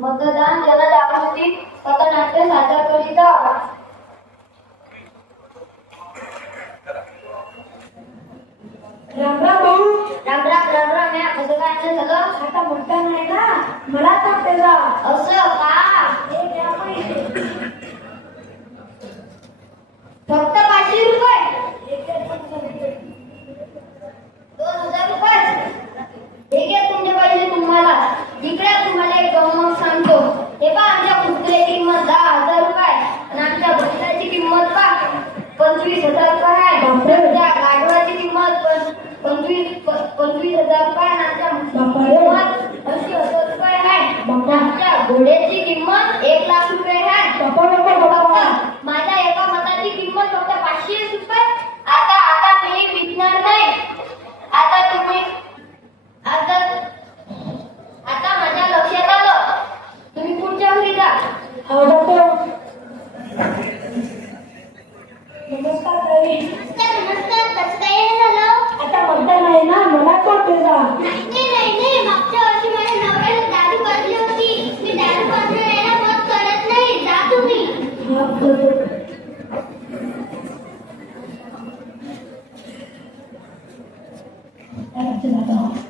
मतदान जनजागृती पथनाट्य सादर करीत आहोत. राम राम भाऊ. राम राम राम राम या कसं काय नाही झालं आता मोठा नाही ना? मला तर त्याचा. असं का? हे घ्या पैसे. फक्त पाचशे रुपये. दोन हजार रुपये. हे घ्या तुमचे पैसे तुम्हाला. इकडे तुम्हाला एक गंमत सांगतो हे पहा आमच्या कुत्र्याची किंमत दहा हजार रुपये आणि आमच्या बकऱ्याची किंमत पहा पंचवीस हजार रुपये आहे बापरे. आमच्या गाढवाची किंमत पण- पंचवीस प- पंचवीस हजार रुपये आणि आमच्या बापरे. किंमत ऐंशी हजार रुपये आहे बापरे. आमच्या घोड्याची किंमत एक लाख रुपये आहे. माझ्या एका मताची किंमत फक्त पाचशे रुपये. आता आता मी विकणार नाही. आता तुम्ही आता आता माझ्या लक्षात आलं. तुम्ही पुढच्या घरी जा. जातो नमस्कार ताई. नमस्कार कसं काय झालं आता मतदान आहे ना मला तर त्याचा नाही नाही नाही मागच्या वर्षी माझ्या नवऱ्याला दारू पाजली होती मी दारू पाजलेला मत करत नाही जा तुम्ही हा करतो.